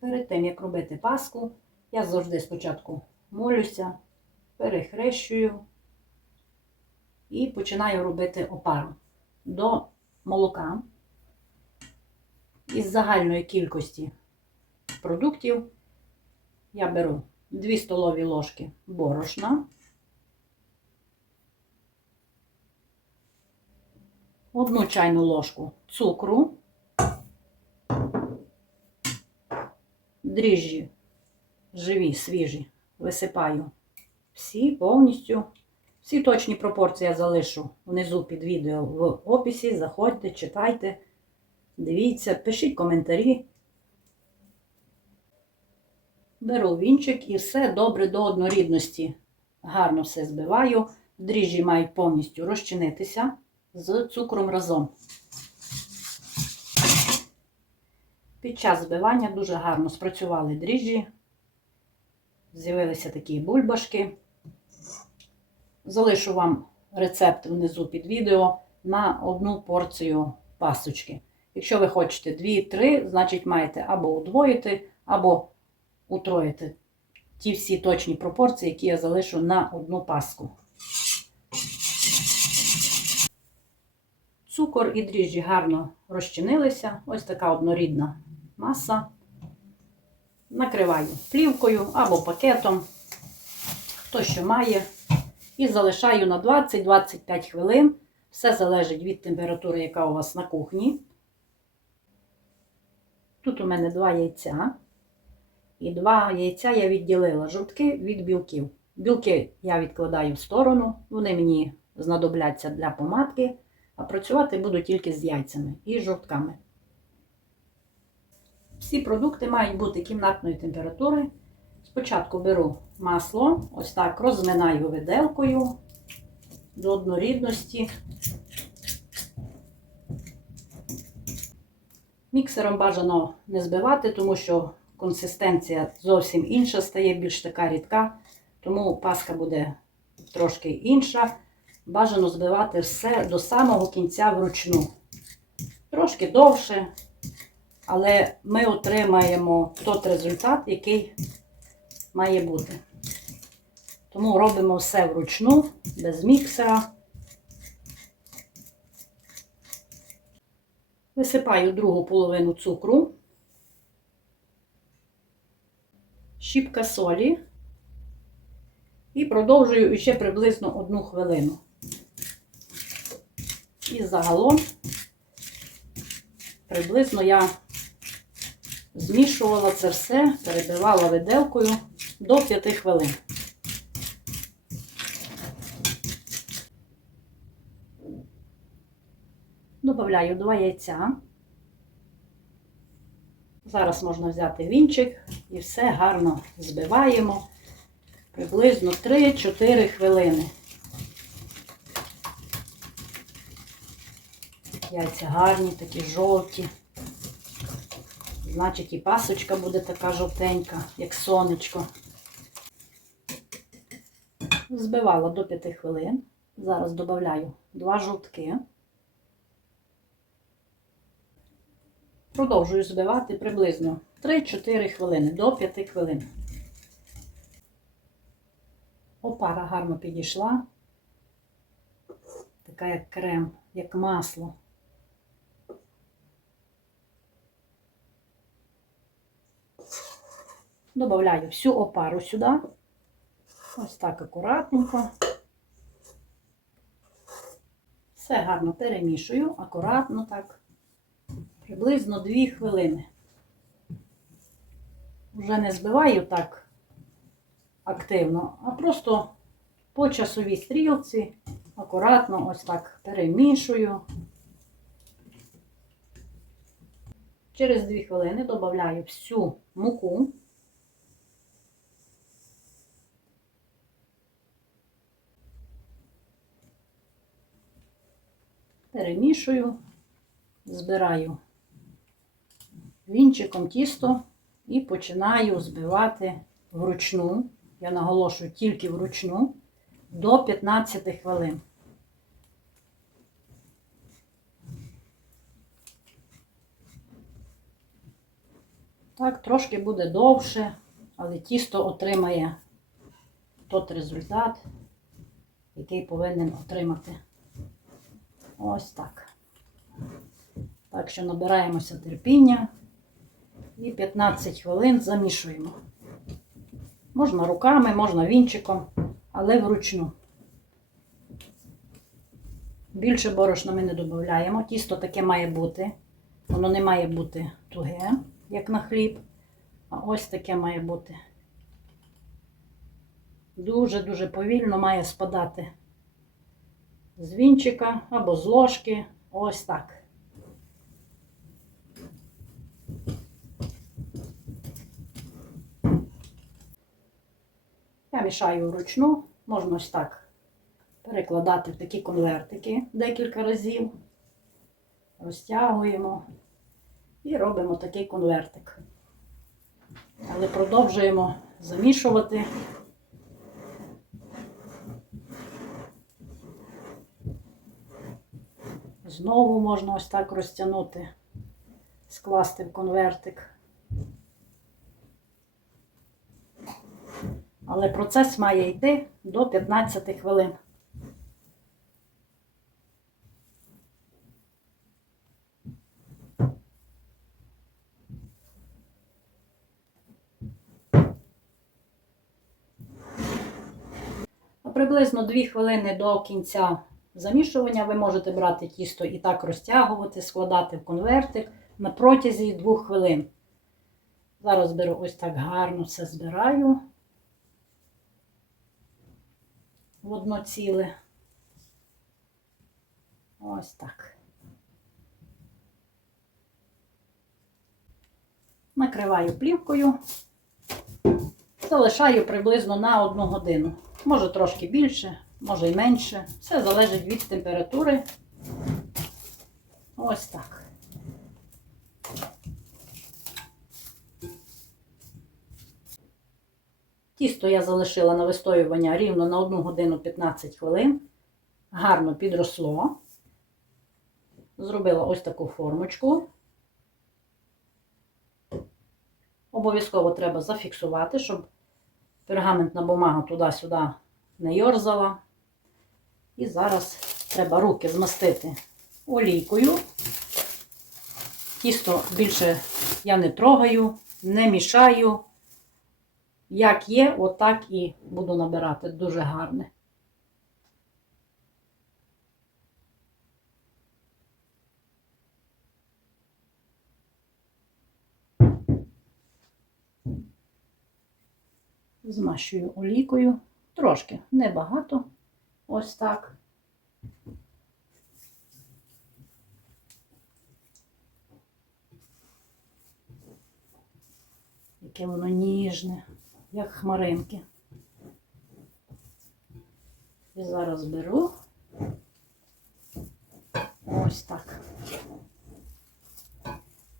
Перед тим, як робити паску, я завжди спочатку молюся, перехрещую і починаю робити опару. До молока із загальної кількості продуктів я беру 2 столові ложки борошна, одну чайну ложку цукру, дріжджі живі, свіжі, висипаю всі повністю. Всі точні пропорції я залишу внизу під відео в описі. Заходьте, читайте, дивіться, пишіть коментарі. Беру вінчик і все добре до однорідності. Гарно все збиваю. Дріжджі мають повністю розчинитися з цукром разом. Під час збивання дуже гарно спрацювали дріжджі. З'явилися такі бульбашки. Залишу вам рецепт внизу під відео на одну порцію пасочки. Якщо ви хочете 2-3, значить маєте або удвоїти, або утроїти ті всі точні пропорції, які я залишу на одну паску. Цукор і дріжджі гарно розчинилися. Ось така однорідна маса. Накриваю плівкою або пакетом, хто що має. І залишаю на 20-25 хвилин. Все залежить від температури, яка у вас на кухні. Тут у мене два яйця. І два яйця я відділила жовтки від білків. Білки я відкладаю в сторону, вони мені знадобляться для помадки, а працювати буду тільки з яйцями і жовтками. Всі продукти мають бути кімнатної температури. Спочатку беру масло, ось так розминаю виделкою до однорідності. Міксером бажано не збивати, тому що консистенція зовсім інша, стає більш така рідка, тому паска буде трошки інша. Бажано збивати все до самого кінця вручну. Трошки довше, але ми отримаємо той результат, який має бути. Тому робимо все вручну, без міксера. Висипаю другу половину цукру, щіпка солі і продовжую ще приблизно одну хвилину. І загалом приблизно я змішувала це все, перебивала виделкою до 5 хвилин. Добавляю 2 яйця. Зараз можна взяти вінчик і все гарно збиваємо приблизно 3-4 хвилини. Яйця гарні, такі жовті. Значить, і пасочка буде така жовтенька, як сонечко. Збивала до 5 хвилин. Зараз додаю 2 жовтки. Продовжую збивати приблизно 3-4 хвилини до 5 хвилин. Опара гарно підійшла. Така як крем, як масло. Добавляю всю опару сюди. Ось так акуратненько. Все гарно перемішую, акуратно так, приблизно 2 хвилини. Вже не збиваю так активно, а просто по часовій стрілці акуратно ось так перемішую. Через 2 хвилини додаю всю муку. Перемішую, збираю вінчиком тісто і починаю збивати вручну. Я наголошую тільки вручну до 15 хвилин. Так, трошки буде довше, але тісто отримає тот результат, який повинен отримати. Ось так. Так що набираємося терпіння і 15 хвилин замішуємо. Можна руками, можна вінчиком, але вручну. Більше борошна ми не додаємо. Тісто таке має бути. Воно не має бути туге, як на хліб. А ось таке має бути. Дуже-дуже повільно має спадати з вінчика або з ложки. Ось так. Я мішаю вручну, можна ось так перекладати в такі конвертики декілька разів. Розтягуємо і робимо такий конвертик. Але продовжуємо замішувати. Знову можна ось так розтягнути, скласти в конвертик. Але процес має йти до 15 хвилин. Приблизно 2 хвилини до кінця замішування ви можете брати тісто і так розтягувати, складати в конвертик на протязі 2 хвилин. Зараз беру ось так гарно все збираю в одно ціле. Ось так. Накриваю плівкою, залишаю приблизно на одну годину. Може трошки більше, може й менше. Все залежить від температури. Ось так. Тісто я залишила на вистоювання рівно на 1 годину 15 хвилин. Гарно підросло. Зробила ось таку формочку. Обов'язково треба зафіксувати, щоб пергаментна бумага туди-сюди не йорзала. І зараз треба руки змастити олійкою. Тісто більше я не трогаю, не мішаю. Як є, отак і буду набирати. Дуже гарне. Змащую олійкою. Трошки, небагато. Ось так. Яке воно ніжне, як хмаринки. І зараз беру ось так.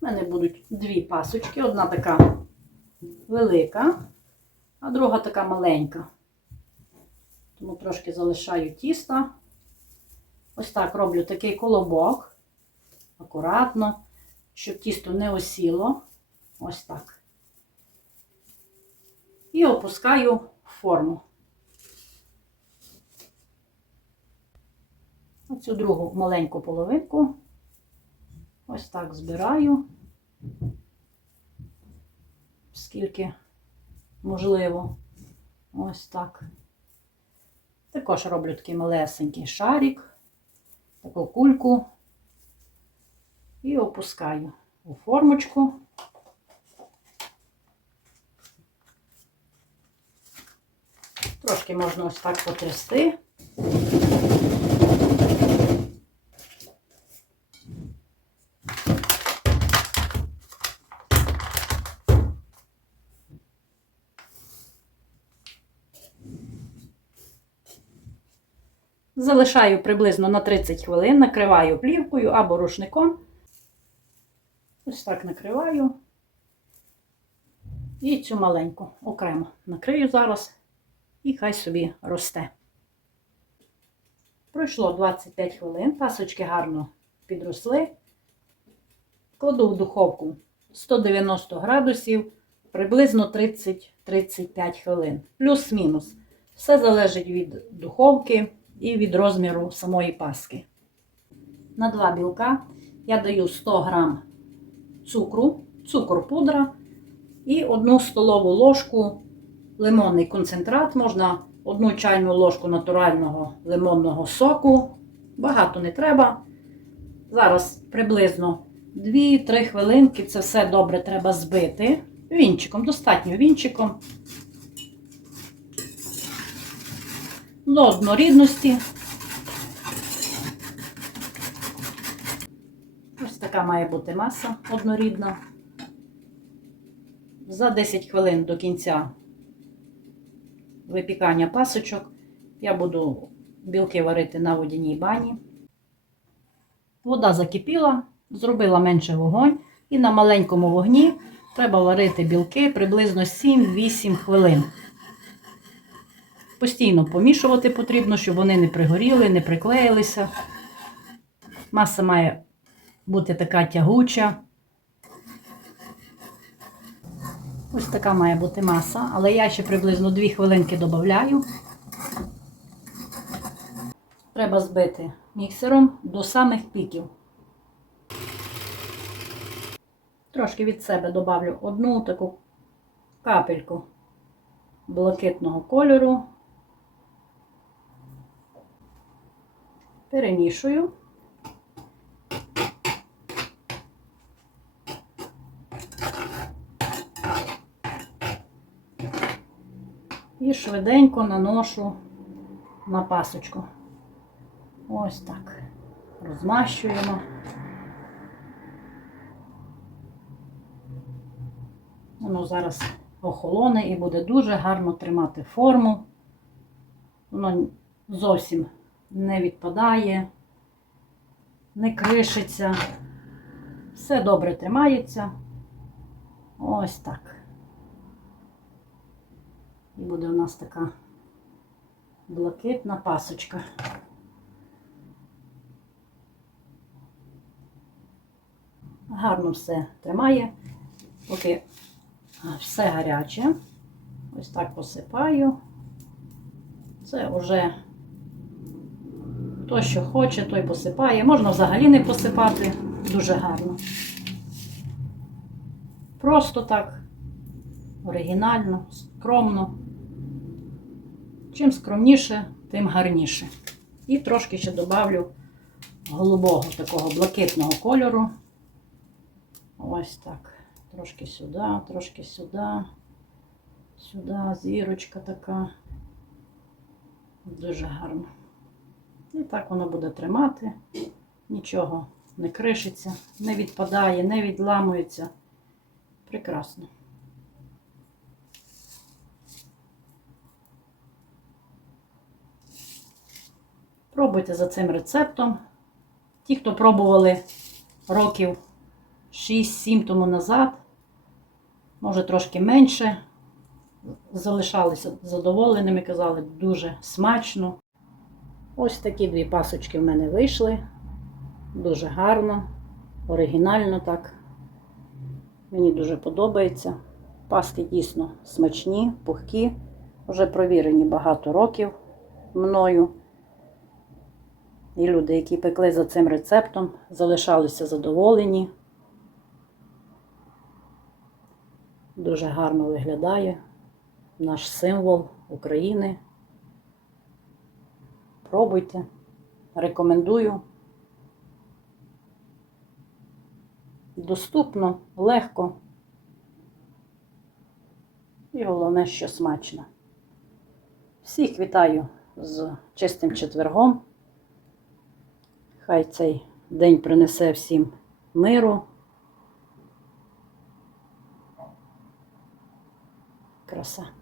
У мене будуть дві пасочки, одна така велика, а друга така маленька. Тому трошки залишаю тіста. Ось так роблю такий колобок, акуратно, щоб тісто не осіло. Ось так. І опускаю в форму. Оцю другу маленьку половинку. Ось так збираю, скільки можливо. Ось так. Також роблю такий малесенький шарик, таку кульку і опускаю у формочку. Трошки можна ось так потрясти. Залишаю приблизно на 30 хвилин, накриваю плівкою або рушником. Ось так накриваю. І цю маленьку окремо накрию зараз і хай собі росте. Пройшло 25 хвилин, пасочки гарно підросли. Кладу в духовку 190 градусів, приблизно 30-35 хвилин. Плюс-мінус. Все залежить від духовки і від розміру самої паски. На два білка я даю 100 грам цукру, цукор пудра і одну столову ложку лимонний концентрат. Можна одну чайну ложку натурального лимонного соку. Багато не треба. Зараз приблизно 2-3 хвилинки це все добре треба збити. Вінчиком, достатньо вінчиком. До однорідності. Ось така має бути маса однорідна. За 10 хвилин до кінця випікання пасочок я буду білки варити на водяній бані. Вода закипіла, зробила менше вогонь, і на маленькому вогні треба варити білки приблизно 7-8 хвилин. Постійно помішувати потрібно, щоб вони не пригоріли, не приклеїлися. Маса має бути така тягуча. Ось така має бути маса, але я ще приблизно 2 хвилинки додаю. Треба збити міксером до самих піків. Трошки від себе додавлю одну таку капельку блакитного кольору. Перемішую. І швиденько наношу на пасочку. Ось так. Розмащуємо. Воно зараз охолоне і буде дуже гарно тримати форму. Воно зовсім не відпадає, не кришиться. Все добре тримається. Ось так. І буде у нас така блакитна пасочка. Гарно все тримає, поки все гаряче. Ось так посипаю. Це вже хто що хоче, той посипає. Можна взагалі не посипати дуже гарно. Просто так, оригінально, скромно. Чим скромніше, тим гарніше. І трошки ще додавлю голубого такого блакитного кольору. Ось так. Трошки сюди, трошки сюди, сюди, зірочка така. Дуже гарно. І так воно буде тримати, нічого не кришиться, не відпадає, не відламується. Прекрасно. Пробуйте за цим рецептом. Ті, хто пробували років 6-7 тому назад, може трошки менше, залишалися задоволеними, казали, дуже смачно. Ось такі дві пасочки в мене вийшли. Дуже гарно, оригінально так. Мені дуже подобається. Паски дійсно смачні, пухкі, вже провірені багато років мною. І люди, які пекли за цим рецептом, залишалися задоволені. Дуже гарно виглядає наш символ України. Пробуйте, рекомендую. Доступно, легко. І головне, що смачно. Всіх вітаю з чистим четвергом. Хай цей день принесе всім миру. Краса.